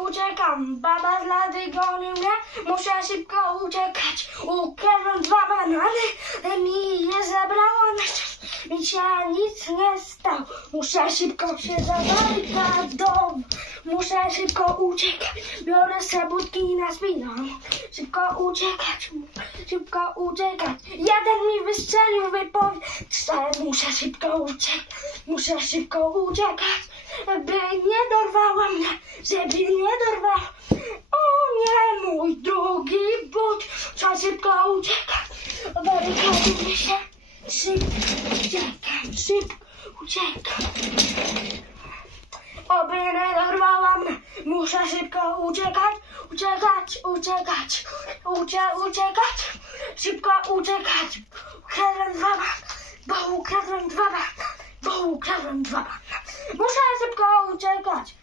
uciekam, baba z lady goni mnie, muszę szybko uciekać. Ukradłem 2 banany, mi je zabrała na czas, mi się nic nie stało. Muszę szybko się zamykać w domu, muszę szybko uciekać, biorę se budki na spinam. Szybko uciekać, szybko uciekać. Jeden mi wystrzelił wypowiedź, muszę szybko uciekać, muszę szybko uciekać, by nie dorwała mnie, żeby nie dorwała. O nie, mój drugi but, trzeba szybko uciekać. Barykaduje się, szybko uciekam. Oby nie dorwała mnie, muszę szybko uciekać, uciekać, szybko uciekać. Ukradłem 2 banany, muszę szybko uciekać.